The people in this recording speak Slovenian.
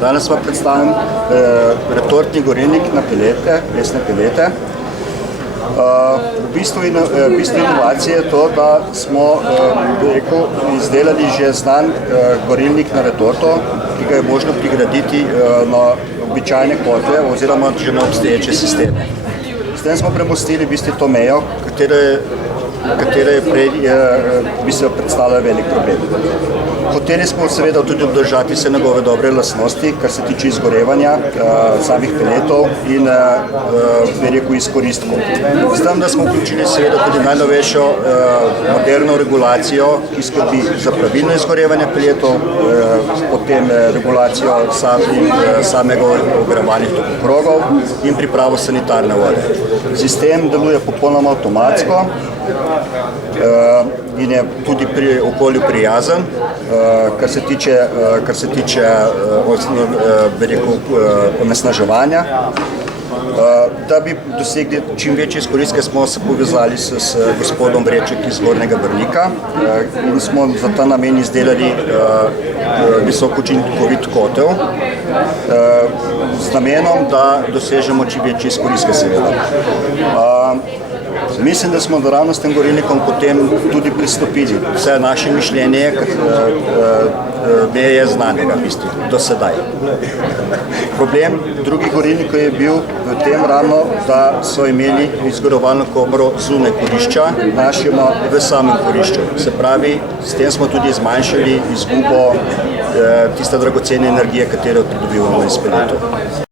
Danes vam predstavljam retortni gorilnik na pelete, lesne pelete. V bistvu inovacije je to, da smo izdelali že znan gorilnik na retorto, ki ga je možno prigraditi na običajne kotle oziroma že na obstoječe sisteme. S tem smo premostili v bistvu to mejo, katere je prej predstavljala velik problem. Hoteli smo seveda tudi obdržati vse njegove dobre lastnosti, kar se tiče izgorevanja samih peletov in izkoristkov. S tem, da smo vključili seveda tudi najnovejšo moderno regulacijo, ki skrbi za pravilno izgorevanje peletov, potem regulacijo samega ogrevanih tokokrogov in pripravo sanitarne vode. Sistem deluje popolnoma avtomatsko in je tudi pri okolju prijazen, kar se tiče onesnaževanja. Da bi dosegli čim večje izkoristke, smo se povezali s gospodom Breček iz Zgornjega Brnika in smo za ta namen izdelali visoko učinkovit kotel z namenom, da dosežemo čim večje izkoristke seveda. Mislim, da smo ravno s tem gorilnikom potem tudi pristopili. Vse naše mišljenje je znanega do sedaj. Problem drugih gorilnikov je bil v tem ravno, da so imeli izgorovalno komoro zunaj kurišča, naš ima v samem kurišču. Se pravi, s tem smo tudi zmanjšali izgubo tiste dragocene energije, katero pridobivamo iz peletov.